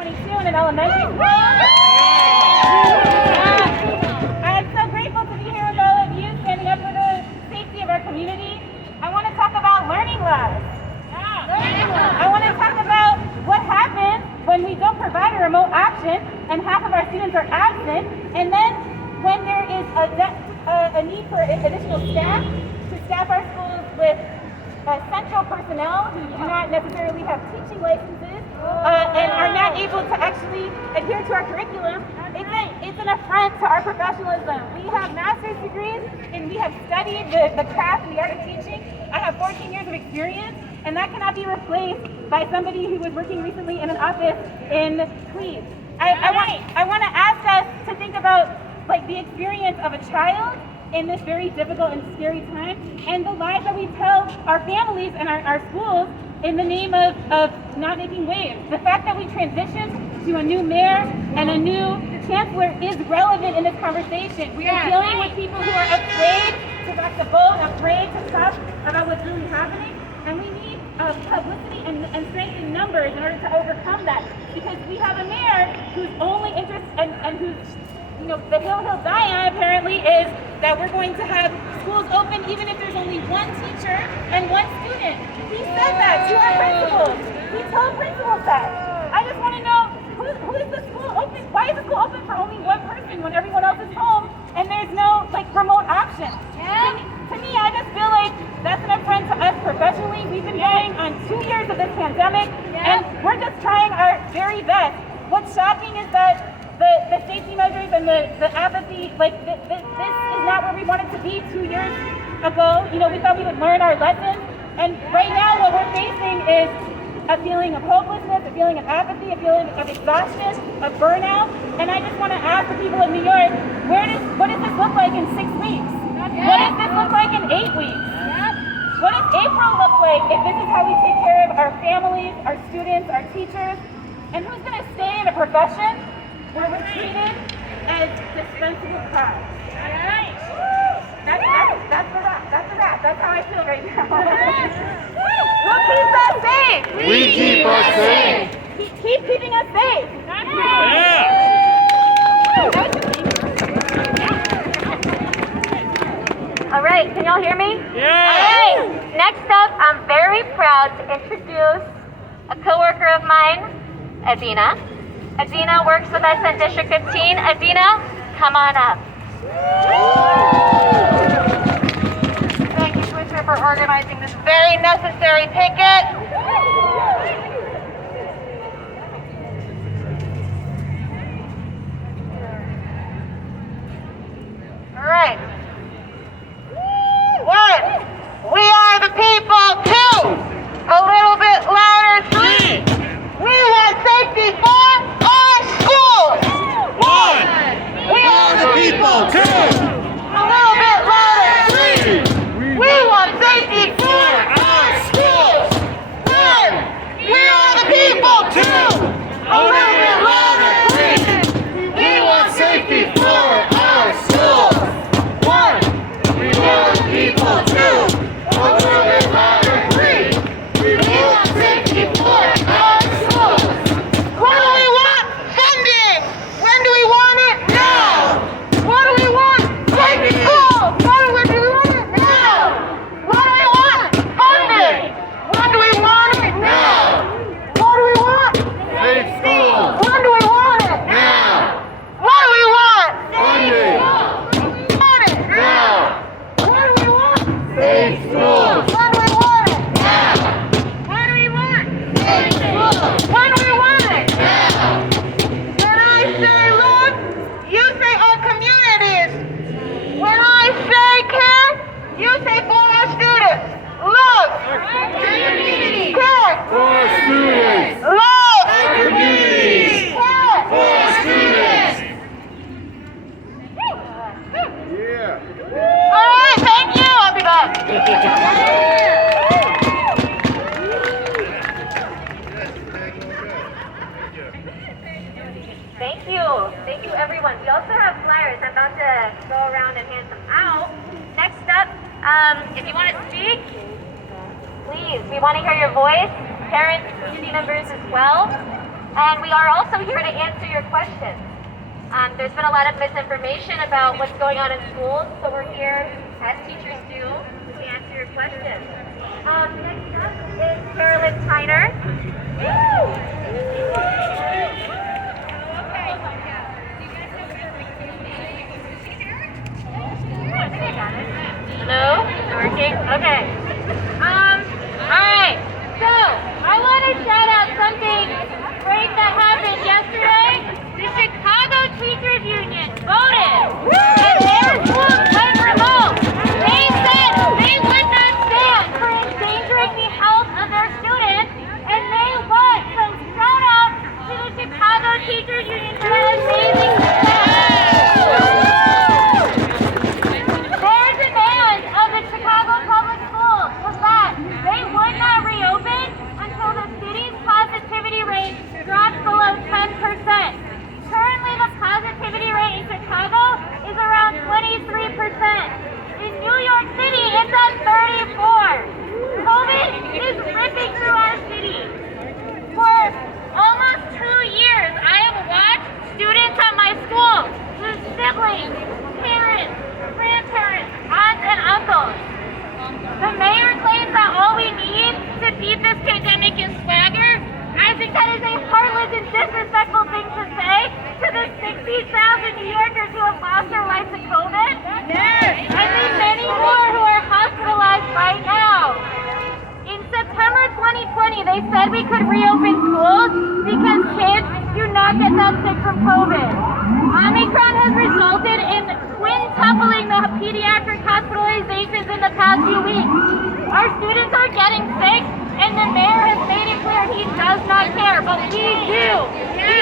22 in an elementary school. I'm so grateful to be here with all of you standing up for the safety of our community. I want to talk about learning loss. I want to talk about what happens when we don't provide a remote option and half of our students are absent, and then when there is a need for additional staff to staff our schools with central personnel who do not necessarily have teaching licenses and are not able to actually adhere to our curriculum. It's an affront to our professionalism. We have master's degrees and we have studied the craft and the art of teaching. I have 14 years of experience, and that cannot be replaced by somebody who was working recently in an office in Cleves. I want to ask us to think about like the experience of a child in this very difficult and scary time, and the lies that we tell our families and our schools in the name of not making waves. The fact that we transitioned to a new mayor and a new chancellor is relevant in this conversation. We are dealing with people who are afraid to rock the boat, afraid to talk about what's really happening, and we need publicity and strength in numbers in order to overcome that, because we have a mayor whose only interest and who's, you know, the hill he'll die on apparently is that we're going to have schools open even if there's only one teacher and one student. He said that to our principals. He told principals that. I just want to know, who is the school open? Why is the school open for only one person when everyone else is home and there's no like remote option? To me, I just feel like that's an affront to us professionally. We've been going on 2 years of this pandemic, and we're just trying our very best. What's shocking is that the safety measures and the apathy, like this is not where we wanted to be 2 years ago. You know, we thought we would learn our lessons, and right now what we're facing is a feeling of hopelessness, a feeling of apathy, a feeling of exhaustion, of burnout. And I just want to ask the people of New York, what does this look like in 6 weeks? What does this look like in 8 weeks? What does April look like if this is how we take care of our families, our students, our teachers? And who's going to stay in a profession where we're treated as dispensable products? That's the wrap. That's the wrap. That's how I feel right now. Who keeps us safe? We keep us safe. Keep keeping us safe. Yeah. All right, can y'all hear me? Yeah. All right, next up, I'm very proud to introduce a coworker of mine, Adina. Adina works with us at District 15. Adina, come on up. Thank you, Twitter, for organizing this very necessary picket. All right. 1, we are the people. 2, a little bit louder. 3, we want safety for our schools. 1, we are the people. 2, A little bit louder. 3, we want safety for our schools. 1, we are the people. 2, a little bit louder. 3, we want safety for our schools. 1, we are the people. 2, a little bit louder. 3, we want safety for our schools. What do we want? Funding. When do we want it? Now. What do we want? Safety schools. When do we want it? Now. What do we want? Funding. When do we want it? Now. What do we want? safe schools. When do we want it? Now. What do we want? Funding. Want it? Now. What do we want? Safe schools. When do we want it? Now. What do we want? Safe schools. When do we want it? Now. When I say look, you say our communities. When I say care, you say for our students. Look. Care. For students. Love. Communities. Care. For students. Yeah. All right, thank you. I'll be back. Thank you everyone. We also have flyers. I'm about to go around and hand them out. Next up, if you want to speak, please, we want to hear your voice. Parents, community members as well. And we are also here to answer your questions. There's been a lot of misinformation about what's going on in schools, so we're here, as teachers do, to answer your questions. Next up is Carolyn Tyner. Hello? Working? Okay. Alright. So, I want to shout out something great that happened yesterday. The Chicago Teachers Union voted, and their schools went remote. They said they would not stand for endangering the health of their students, and they won. So, shout out to the Chicago Teachers Union for that amazing success. Their demand of the Chicago Public Schools was that they would not reopen until the city's positivity rate dropped below 10%. Currently, the positivity rate in Chicago is around 23%. In New York City, it's at 34. COVID is ripping through our city. For almost 2 years, I have watched students at my school lose siblings, parents, grandparents, aunts, and uncles. The mayor claims that all we need to beat this pandemic is swagger. I think that is a heartless and disrespectful thing to say to the 60,000 New Yorkers who have lost their lives to COVID. Yes. And the many more who are hospitalized right now. In September 2020, they said we could reopen schools because kids do not get that sick from COVID. Omicron has resulted in quintupling the pediatric hospitalizations in the past few weeks. Our students are getting sick, and the mayor has made it clear he does not care, but we do. We